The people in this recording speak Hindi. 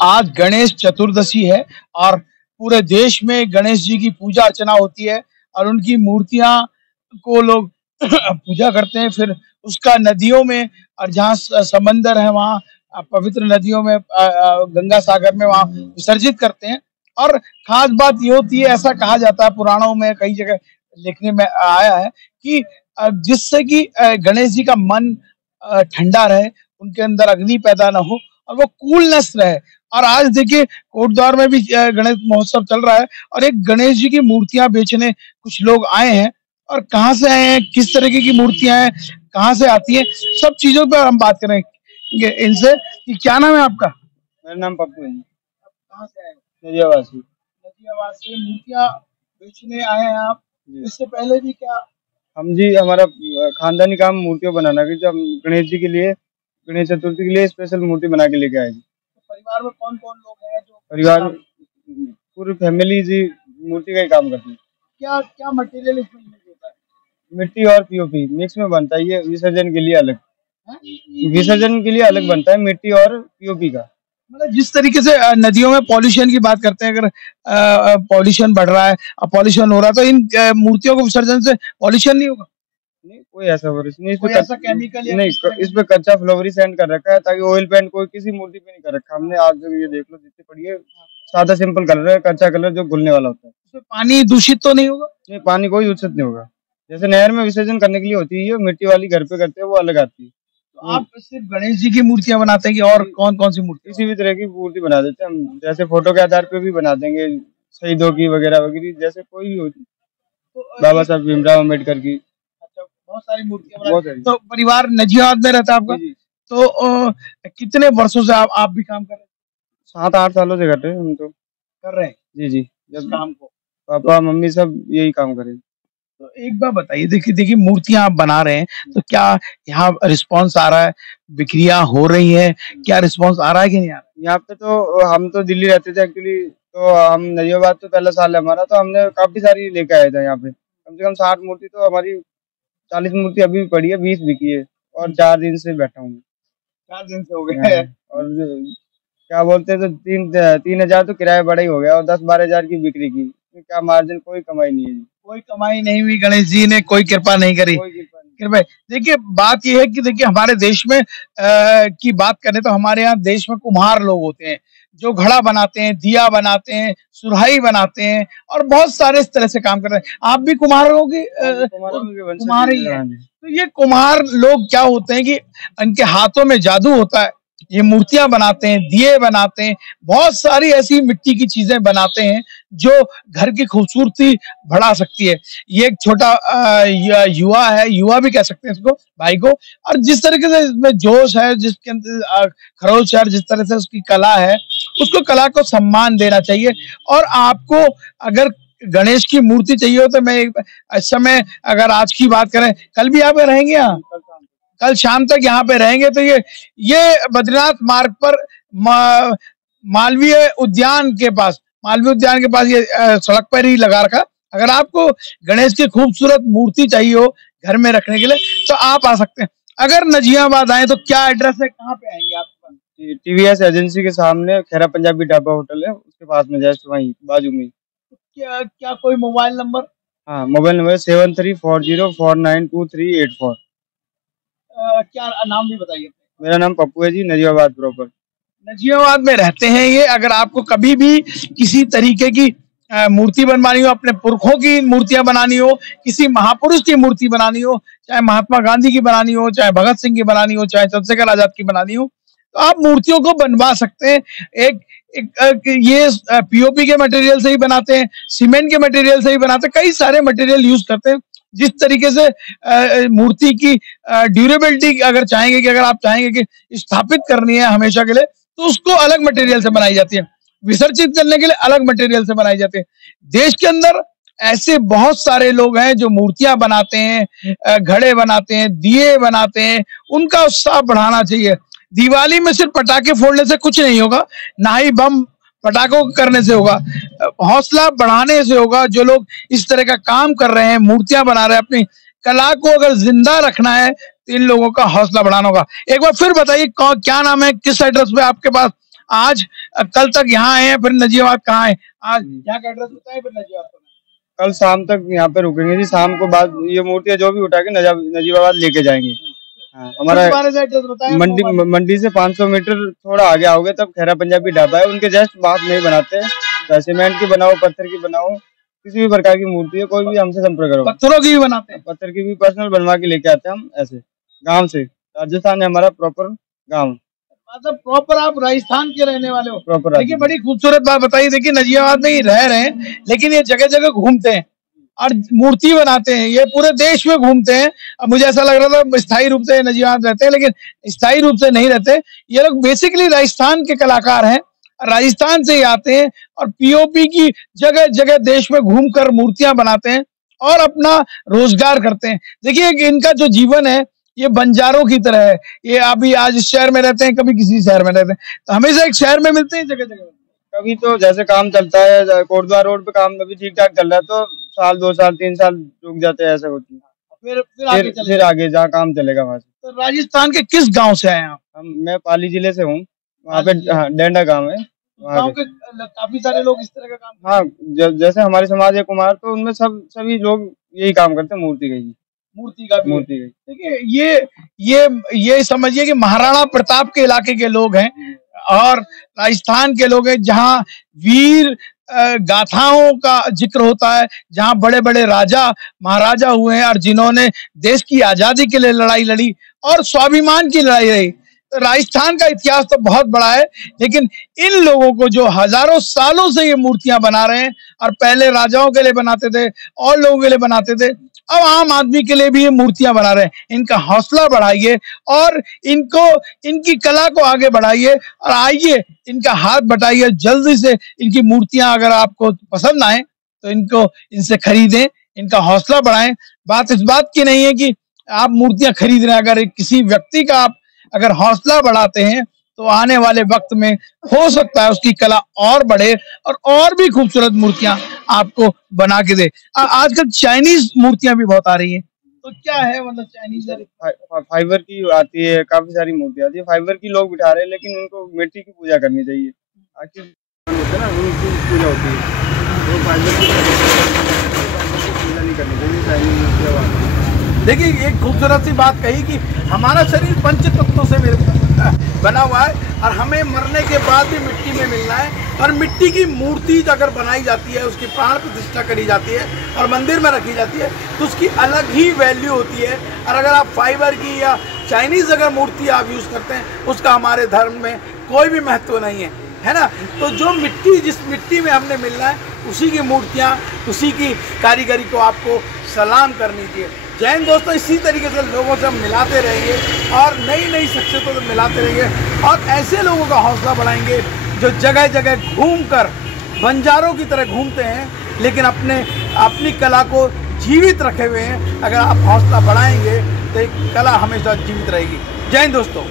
आज गणेश चतुर्दशी है और पूरे देश में गणेश जी की पूजा अर्चना होती है और उनकी मूर्तियां को लोग पूजा करते हैं। फिर उसका नदियों में और जहाँ समंदर है वहाँ पवित्र नदियों में गंगा सागर में वहाँ विसर्जित करते हैं। और खास बात ये होती है, ऐसा कहा जाता है पुराणों में, कई जगह लिखने में आया है कि जिससे कि गणेश जी का मन ठंडा रहे, उनके अंदर अग्नि पैदा ना हो और वो कूलनेस रहे। और आज देखिए कोटद्वार में भी गणेश महोत्सव चल रहा है और एक गणेश जी की मूर्तियां बेचने कुछ लोग आए हैं। और कहाँ से आए हैं, किस तरीके की मूर्तियां हैं, कहाँ से आती हैं, सब चीजों पर हम बात करेंगे इनसे। कि क्या नाम है आपका? मेरा नाम पप्पू है। कहाँ से आए? नदियाबाद से। नदियाबाद से मूर्तियां बेचने आए हैं आप? इससे पहले भी क्या? हम जी हमारा खानदानी काम मूर्तियां बनाना की, जब गणेश जी के लिए, गणेश चतुर्थी के लिए स्पेशल मूर्ति बना के लेके आए जी। तो परिवार में कौन कौन लोग हैं जो? परिवार पूरी फैमिली जी मूर्ति का ही काम करती है। क्या क्या मटेरियल इसमें यूज होता है? मिट्टी और पीओपी मिक्स में बनता है। ये विसर्जन के लिए अलग, विसर्जन के लिए अलग बनता है, मिट्टी और पीओपी का। मतलब जिस तरीके से नदियों में पॉल्यूशन की बात करते हैं, अगर पॉल्यूशन बढ़ रहा है, पॉल्यूशन हो रहा है, तो इन मूर्तियों को विसर्जन से पॉल्यूशन नहीं होगा? नहीं, कोई ऐसा वर्ष नहीं, कोई ऐसा केमिकल नहीं, इस पे कच्चा फ्लोवरी सेंड कर रखा है ताकि ऑयल पेंट कोई किसी मूर्ति पे नहीं कर रखा हमने। आप जब ये देख लो जितनी पड़ी है, सादा सिंपल कलर है, कच्चा कलर जो घुलने वाला होता है। उसमें पानी दूषित तो नहीं होगा? नहीं, पानी कोई दूषित नहीं होगा। जैसे नहर में विसर्जन करने के लिए होती है, मिट्टी वाली घर पे करते हैं, वो अलग आती है। तो आप सिर्फ गणेश जी की मूर्तियां बनाते हैं कि और कौन कौन सी मूर्ति? किसी भी तरह की मूर्ति बना देते हैं हम, जैसे फोटो के आधार पे भी बना देंगे, शहीदों की वगैरह वगैरह, जैसे कोई भी होती, बाबा साहब भीमराव अम्बेडकर की। अच्छा, बहुत सारी मूर्तियां। तो परिवार नदियाबाद में रहता है आपका? तो कितने वर्षों से आप भी काम कर रहे हैं? 7-8 सालों से कर रहे हैं हम तो। कर रहे हैं जी जी, जब काम को पापा मम्मी सब यही काम करें। तो एक बार बताइए, देखिए मूर्तियां आप बना रहे हैं, तो क्या यहाँ रिस्पांस आ रहा है, बिक्रियां हो रही है, क्या रिस्पांस आ रहा है कि नहीं आ रहा है? यहाँ पे तो हम तो दिल्ली रहते थे एक्चुअली, तो हम नदियाबाद तो पहला साल है हमारा, तो हमने काफी सारी लेके आए थे यहाँ पे। कम से कम 60 मूर्ति, तो हमारी 40 मूर्ति अभी भी पड़ी है, 20 बिकी है और 4 दिन से बैठा हूँ। 4 दिन से हो गए और क्या बोलते हैं, तो 3,000 तो किराया बड़ा ही हो गया और 10-12 हजार की बिक्री की। तो क्या मार्जिन, कोई कमाई नहीं है जी। कोई कमाई नहीं हुई, गणेश जी ने कोई कृपा नहीं करी। कृपा देखिए, बात यह है कि देखिए हमारे देश में की बात करें तो हमारे यहाँ देश में कुम्हार लोग होते हैं जो घड़ा बनाते हैं, दिया बनाते हैं, सुराही बनाते हैं और बहुत सारे इस तरह से काम करते हैं। आप भी कुम्हारों की कुम्हार ही हैं। तो ये कुम्हार लोग क्या होते हैं कि इनके हाथों में जादू होता है, ये मूर्तियां बनाते हैं, दिए बनाते हैं, बहुत सारी ऐसी मिट्टी की चीजें बनाते हैं जो घर की खूबसूरती बढ़ा सकती है। ये एक छोटा युवा है, युवा भी कह सकते हैं इसको, भाई को। और जिस तरीके से इसमें जोश है, जिसके अंदर खरोच है, जिस तरह से उसकी कला है, उसको कला को सम्मान देना चाहिए। और आपको अगर गणेश की मूर्ति चाहिए हो तो मैं इस समय, अगर आज की बात करें, कल भी यहाँ पे रहेंगे, यहाँ कल शाम तक यहाँ पे रहेंगे, तो ये बद्रीनाथ मार्ग पर मालवीय उद्यान के पास, ये सड़क पर ही लगा रखा। अगर आपको गणेश की खूबसूरत मूर्ति चाहिए हो घर में रखने के लिए तो आप आ सकते हैं। अगर नजियाबाद आए तो क्या एड्रेस है, कहाँ पे आएंगे आप? टीवीएस एजेंसी के सामने खैरा पंजाबी ढाबा होटल है, उसके पास में, जस्ट वहीं बाजू में। क्या कोई मोबाइल नंबर? हाँ, मोबाइल नंबर 7340492384। क्या नाम भी बताइए। मेरा नाम पप्पू है जी, नजियाबाद प्रॉपर। नजियाबाद में रहते हैं ये। अगर आपको कभी भी किसी तरीके की मूर्ति बनवानी हो, अपने पुरखों की मूर्तियां बनानी हो, किसी महापुरुष की मूर्ति बनानी हो, चाहे महात्मा गांधी की बनानी हो, चाहे भगत सिंह की बनानी हो, चाहे चंद्रशेखर आजाद की बनानी हो, तो आप मूर्तियों को बनवा सकते हैं। ये पीओपी के मटेरियल से ही बनाते हैं, सीमेंट के मटेरियल से ही बनाते हैं, कई सारे मटेरियल यूज करते हैं। जिस तरीके से मूर्ति की ड्यूरेबिलिटी अगर चाहेंगे, कि अगर आप चाहेंगे कि स्थापित करनी है हमेशा के लिए, तो उसको अलग मटेरियल से बनाई जाती है, विसर्जित करने के लिए अलग मटेरियल से बनाई जाती है। देश के अंदर ऐसे बहुत सारे लोग हैं जो मूर्तियां बनाते हैं, घड़े बनाते हैं, दिए बनाते हैं, उनका उत्साह बढ़ाना चाहिए। दिवाली में सिर्फ पटाखे फोड़ने से कुछ नहीं होगा, ना ही बम पटाखों करने से होगा, हौसला बढ़ाने से होगा। जो लोग इस तरह का काम कर रहे हैं, मूर्तियां बना रहे हैं, अपनी कला को अगर जिंदा रखना है तो इन लोगों का हौसला बढ़ाना होगा। एक बार फिर बताइए क्या नाम है, किस एड्रेस पे आपके पास आज कल तक यहाँ आए हैं, फिर नजीबाबाद कहाँ है, आज यहाँ का एड्रेस बताएं, फिर नजीबाबाद। कल शाम तक यहाँ पे रुकेंगे जी, शाम को बाद ये मूर्तियाँ जो भी उठा के नजीबाबाद लेके जाएंगे। हाँ, हमारा मंडी से 500 मीटर थोड़ा आगे आओगे तब खैरा पंजाबी ढाबा है, उनके जस्ट बात नहीं बनाते, सीमेंट की बनाओ, पत्थर की बनाओ, किसी भी प्रकार की मूर्ति है, कोई भी हमसे संपर्क करो। पत्थरों की भी बनाते हैं, पत्थर की भी पर्सनल बनवा के लेके आते हैं हम, ऐसे गांव से। राजस्थान है हमारा प्रॉपर गांव, मतलब प्रॉपर आप राजस्थान के रहने वाले हो। प्रॉपर। देखिए बड़ी खूबसूरत बात बताइए, देखिए नजीबाबाद में ही रह रहे हैं, लेकिन ये जगह जगह घूमते हैं और मूर्ति बनाते हैं, ये पूरे देश में घूमते हैं। अब मुझे ऐसा लग रहा था स्थायी रूप से नजीबाबाद रहते हैं, लेकिन स्थायी रूप से नहीं रहते। ये लोग बेसिकली राजस्थान के कलाकार हैं, राजस्थान से ही आते हैं और पीओपी की जगह जगह देश में घूमकर मूर्तियां बनाते हैं और अपना रोजगार करते हैं। देखिए इनका जो जीवन है ये बंजारों की तरह है, ये अभी आज इस शहर में रहते हैं, कभी किसी शहर में रहते हैं, तो हमेशा एक शहर में मिलते हैं जगह जगह। कभी तो जैसे काम चलता है, कोटद्वार रोड पे काम अभी ठीक ठाक चल रहा है तो साल 2 साल 3 साल रुक जाते हैं, ऐसा होती है। फिर आगे जहाँ काम चलेगा वहां से। तो राजस्थान के किस गांव से आए आप? मैं पाली जिले से हूँ, वहाँ पे डेंडा गाँव है। गांव के काफी सारे लोग इस तरह का काम। हाँ, जैसे हमारे समाज है कुमार, तो उनमें सभी लोग यही काम करते हैं, मूर्ति का भी। देखिए ये समझिए कि महाराणा प्रताप के इलाके के लोग हैं और राजस्थान के लोग हैं, जहाँ वीर गाथाओं का जिक्र होता है, जहाँ बड़े बड़े राजा महाराजा हुए हैं और जिन्होंने देश की आजादी के लिए लड़ाई लड़ी और स्वाभिमान की लड़ाई रही। तो राजस्थान का इतिहास तो बहुत बड़ा है, लेकिन इन लोगों को जो हजारों सालों से ये मूर्तियां बना रहे हैं, और पहले राजाओं के लिए बनाते थे और लोगों के लिए बनाते थे, अब आम आदमी के लिए भी ये मूर्तियां बना रहे हैं। इनका हौसला बढ़ाइए और इनकी कला को आगे बढ़ाइए और आइए इनका हाथ बटाइए। जल्दी से इनकी मूर्तियां अगर आपको पसंद आए तो इनसे खरीदें, इनका हौसला बढ़ाएं। बात इस बात की नहीं है कि आप मूर्तियां खरीद रहे हैं, अगर किसी व्यक्ति का आप अगर हौसला बढ़ाते हैं तो आने वाले वक्त में हो सकता है उसकी कला और बढ़े और भी खूबसूरत मूर्तियां आपको बना के दे। आजकल चाइनीज मूर्तियां भी बहुत आ रही हैं, तो क्या है मतलब चाइनीज? फाइबर की आती है, काफी सारी मूर्तियां आती है, फाइबर की लोग बिठा रहे हैं, लेकिन उनको मिट्टी की पूजा करनी चाहिए। आखिर होता है ना, उनकी पूजा होती है, तो फाइबर की पूजा नहीं करनी चाहिए चाइनीज मूर्तियां। देखिए एक खूबसूरत सी बात कही कि हमारा शरीर पंच तत्वों से बना हुआ है और हमें मरने के बाद भी मिट्टी में मिलना है, और मिट्टी की मूर्ति अगर बनाई जाती है, उसकी प्राण प्रतिष्ठा करी जाती है और मंदिर में रखी जाती है तो उसकी अलग ही वैल्यू होती है। और अगर आप फाइबर की या चाइनीज़ अगर मूर्ति आप यूज़ करते हैं, उसका हमारे धर्म में कोई भी महत्व नहीं है ना। तो जो जिस मिट्टी में हमने मिलना है, उसी की मूर्तियाँ, उसी की कारीगरी को आपको सलाम करनी चाहिए। जय हिंद दोस्तों, इसी तरीके से लोगों से हम मिलाते रहेंगे और नई नई शख्सियतों से मिलाते रहेंगे और ऐसे लोगों का हौसला बढ़ाएंगे जो जगह जगह घूमकर बंजारों की तरह घूमते हैं, लेकिन अपनी कला को जीवित रखे हुए हैं। अगर आप हौसला बढ़ाएंगे तो एक कला हमेशा जीवित रहेगी। जय हिंद दोस्तों।